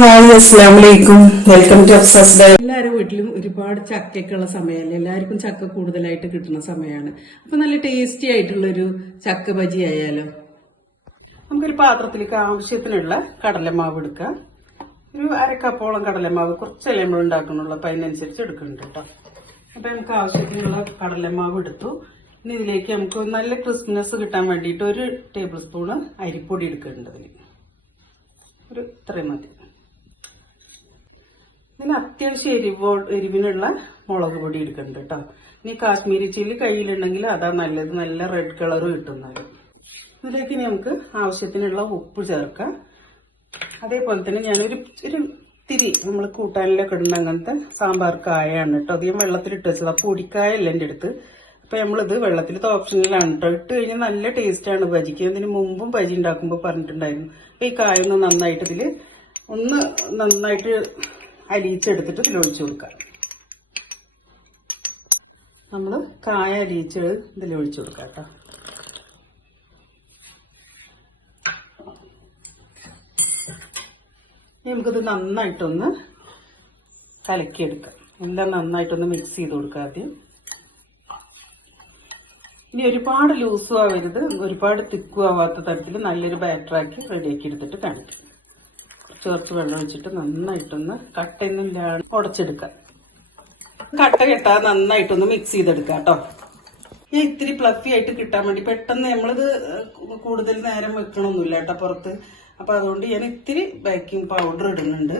Hi അസ്സാം വലൈക്കും welcome to അഫ്സസ് എല്ലാവരും വീട്ടിലും ഒരുപാട് ചക്കയ്ക്കുള്ള സമയമല്ലേ എല്ലാവർക്കും ചക്ക കൂടുതലായിട്ട് കിട്ടുന്ന സമയമാണ് അപ്പൊ നല്ല ടേസ്റ്റി ആയിട്ടുള്ളൊരു ചക്ക ബജി ആയാലോ? നമുക്കൊരു പാത്രത്തിലേക്ക് ആവശ്യത്തിനുള്ള കടലമാവ് എടുക്കാം. ഒരു അരക്കപ്പോളം കടലമാവ് കുറച്ചല്ലേ നമ്മൾ ഉണ്ടാക്കുന്നുള്ളൂ. അപ്പൊ അതിനനുസരിച്ച് എടുക്കുന്നുണ്ട് കേട്ടോ. അപ്പൊ നമുക്ക് ആവശ്യത്തിനുള്ള കടലമാവ് എടുത്തു. ഇനി ഇതിലേക്ക് നമുക്ക് നല്ല ക്രിസ്മസ് കിട്ടാൻ വേണ്ടിയിട്ട് ഒരു ടേബിൾ സ്പൂണ് അരിപ്പൊടി എടുക്കുന്നുണ്ട് ഒരു ഇത്രയും മതി. ഇതിന് അത്യാവശ്യം എരിവോ എരിവിനുള്ള മുളക് പൊടി എടുക്കുന്നുണ്ട് കേട്ടോ ഇനി കാശ്മീരി ചില്ലി കയ്യിലുണ്ടെങ്കിൽ അതാ നല്ലത്. നല്ല റെഡ് കളർ കിട്ടുന്നത് ഇതിലേക്ക് നമുക്ക് ആവശ്യത്തിനുള്ള ഉപ്പ് ചേർക്കാം. അതേപോലെ തന്നെ ഞാനൊരു ഒരു തിരി നമ്മൾ കൂട്ടാനിലൊക്കെ ഇടുന്ന അങ്ങനത്തെ സാമ്പാർ കായാണ് കേട്ടോ അധികം വെള്ളത്തിലിട്ട് വെച്ചത്. അപ്പൊ പൊടിക്കായല്ല എന്റെ അടുത്ത്. അപ്പൊ നമ്മളിത് വെള്ളത്തിലത്തെ ഓപ്ഷനിലാണ് കേട്ടോ ഇട്ട് കഴിഞ്ഞാൽ നല്ല ടേസ്റ്റാണ് ഭജിക്ക് അതിന് മുമ്പും ഭജി ഉണ്ടാക്കുമ്പോൾ പറഞ്ഞിട്ടുണ്ടായിരുന്നു. അപ്പൊ ഈ കായ ഒന്ന് നന്നായിട്ട് ഇതിൽ ഒന്ന് നന്നായിട്ട് അലിയിച്ചെടുത്തിട്ട് ഇതിൽ ഒഴിച്ചു കൊടുക്കാം നമ്മൾ കായ അലിയിച്ച് ഇതിൽ ഒഴിച്ചു കൊടുക്കാം കേട്ടോ. നമുക്കിത് നന്നായിട്ടൊന്ന് കലക്കിയെടുക്കാം. എല്ലാം നന്നായിട്ടൊന്ന് മിക്സ് ചെയ്ത് കൊടുക്കാം ആദ്യം. ഇനി ഒരുപാട് ലൂസും ആവരുത് ഒരുപാട് തിക്കും ആവാത്ത തരത്തിൽ നല്ലൊരു ബാറ്ററാക്കി റെഡിയാക്കി എടുത്തിട്ട് കാണിക്കാം. ചേർത്ത് വെള്ളം ഒഴിച്ചിട്ട് നന്നായിട്ടൊന്ന് കട്ടയൊന്നുമില്ലാതെ ഉടച്ചെടുക്കാം കട്ട കെട്ടാതെ നന്നായിട്ടൊന്ന് മിക്സ് ചെയ്തെടുക്കാം കേട്ടോ. ഞാൻ ഇത്തിരി പ്ലഫി ആയിട്ട് കിട്ടാൻ വേണ്ടി പെട്ടെന്ന് നമ്മളിത് കൂടുതൽ നേരം വെക്കണമൊന്നുമില്ല കേട്ടോ പുറത്ത്. അപ്പൊ അതുകൊണ്ട് ഞാൻ ഇത്തിരി ബേക്കിംഗ് പൗഡർ ഇടുന്നുണ്ട്.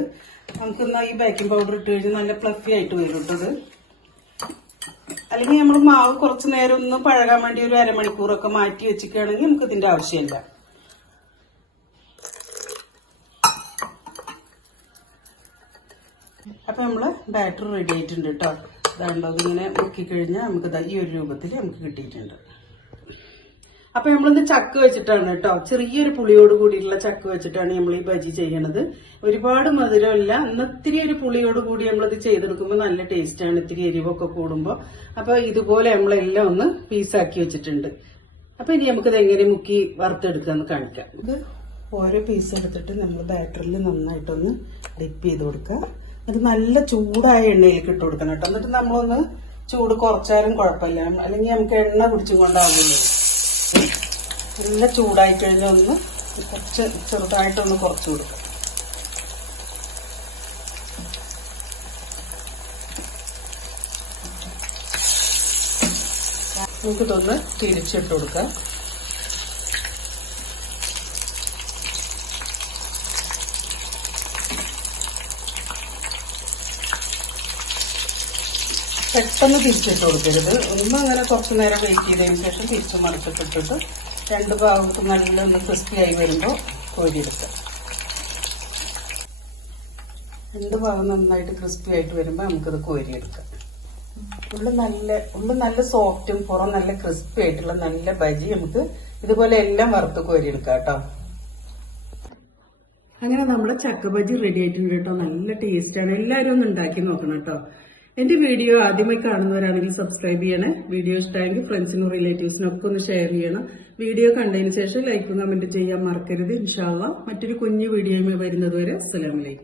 നമുക്ക് എന്നാ ഈ ബേക്കിംഗ് പൗഡർ ഇട്ട് കഴിഞ്ഞാൽ നല്ല പ്ലഫി ആയിട്ട് വരും കേട്ടത് അല്ലെങ്കിൽ നമ്മൾ മാവ് കുറച്ച് നേരം ഒന്ന് പഴകാൻ വേണ്ടി ഒരു അരമണിക്കൂറൊക്കെ മാറ്റി വെച്ചിക്കുകയാണെങ്കിൽ നമുക്ക് ഇതിന്റെ ആവശ്യമില്ല. അപ്പൊ നമ്മൾ ബാറ്റർ റെഡി ആയിട്ടുണ്ട് കേട്ടോ അതാണല്ലോ അതിങ്ങനെ മുക്കി കഴിഞ്ഞാൽ നമുക്ക് ഈ ഒരു രൂപത്തിൽ നമുക്ക് കിട്ടിയിട്ടുണ്ട്. അപ്പൊ നമ്മളിന്ന് ചക്ക വെച്ചിട്ടാണ് കേട്ടോ ചെറിയൊരു പുളിയോട് കൂടിയിട്ടുള്ള ചക്ക വെച്ചിട്ടാണ് നമ്മൾ ഈ ബജി ചെയ്യണത്. ഒരുപാട് മധുരമില്ല. ഇന്നത്തിരി ഒരു പുളിയോട് കൂടി നമ്മളിത് ചെയ്തെടുക്കുമ്പോൾ നല്ല ടേസ്റ്റാണ് ഇത്തിരി എരിവൊക്കെ കൂടുമ്പോൾ അപ്പൊ ഇതുപോലെ നമ്മളെല്ലാം ഒന്ന് പീസാക്കി വെച്ചിട്ടുണ്ട്. അപ്പൊ ഇനി നമുക്കിത് എങ്ങനെ മുക്കി വറുത്തെടുക്കാന്ന് കാണിക്കാം. ഇത് ഓരോ പീസ് എടുത്തിട്ട് നമ്മൾ ബാറ്ററിൽ നന്നായിട്ടൊന്ന് ഡിപ്പ് ചെയ്ത് കൊടുക്കുക. അത് നല്ല ചൂടായ എണ്ണയിലേക്ക് ഇട്ട് കൊടുക്കണം കേട്ടോ. എന്നിട്ട് നമ്മളൊന്ന് ചൂട് കുറച്ചാലും കുഴപ്പമില്ല. അല്ലെങ്കിൽ നമുക്ക് എണ്ണ പിടിച്ചും കൊണ്ടാവില്ലേ നല്ല ചൂടായി കഴിഞ്ഞാൽ ഒന്ന് കുറച്ച് ചെറുതായിട്ടൊന്ന് കുറച്ച് കൊടുക്കാം. നമുക്കിതൊന്ന് തിരിച്ചിട്ട് കൊടുക്കാം. പെട്ടെന്ന് തിരിച്ചിട്ട് കൊടുക്കരുത്. ഒന്ന് അങ്ങനെ കുറച്ച് നേരം വെയിറ്റ് ചെയ്തതിന് ശേഷം തിരിച്ച് മറിച്ചിട്ടിട്ടിട്ട് രണ്ട് ഭാഗത്തും നല്ല ഒന്ന് ക്രിസ്പി ആയി വരുമ്പോൾ കോരിയെടുക്കുക. രണ്ട് ഭാഗം നന്നായിട്ട് ക്രിസ്പി ആയിട്ട് വരുമ്പോൾ നമുക്കത് കോരിയെടുക്കാം. ഉള്ളു നല്ല ഉള്ളു നല്ല സോഫ്റ്റും പുറം നല്ല ക്രിസ്പി ആയിട്ടുള്ള നല്ല ബജി നമുക്ക് ഇതുപോലെ എല്ലാം വറുത്ത് കോരിയെടുക്കാം കേട്ടോ. അങ്ങനെ നമ്മുടെ ചക്ക ബജി റെഡി ആയിട്ടുണ്ട് കേട്ടോ. നല്ല ടേസ്റ്റാണ് എല്ലാവരും ഒന്ന് ഉണ്ടാക്കി നോക്കണം കേട്ടോ. എന്റെ വീഡിയോ ആദ്യമായി കാണുന്നവരാണെങ്കിൽ സബ്സ്ക്രൈബ് ചെയ്യണേ. വീഡിയോ ഇഷ്ടമായെങ്കിൽ ഫ്രണ്ട്സിനും റിലേറ്റീവ്സിനും ഒക്കെ ഒന്ന് ഷെയർ ചെയ്യണം. വീഡിയോ കണ്ടതിന് ശേഷം ലൈക്കും കമന്റ് ചെയ്യാൻ മറക്കരുത്. ഇൻഷാല്ല മറ്റൊരു കുഞ്ഞു വീഡിയോയുമായി വരുന്നതുവരെ അസ്സലാമലൈക്കും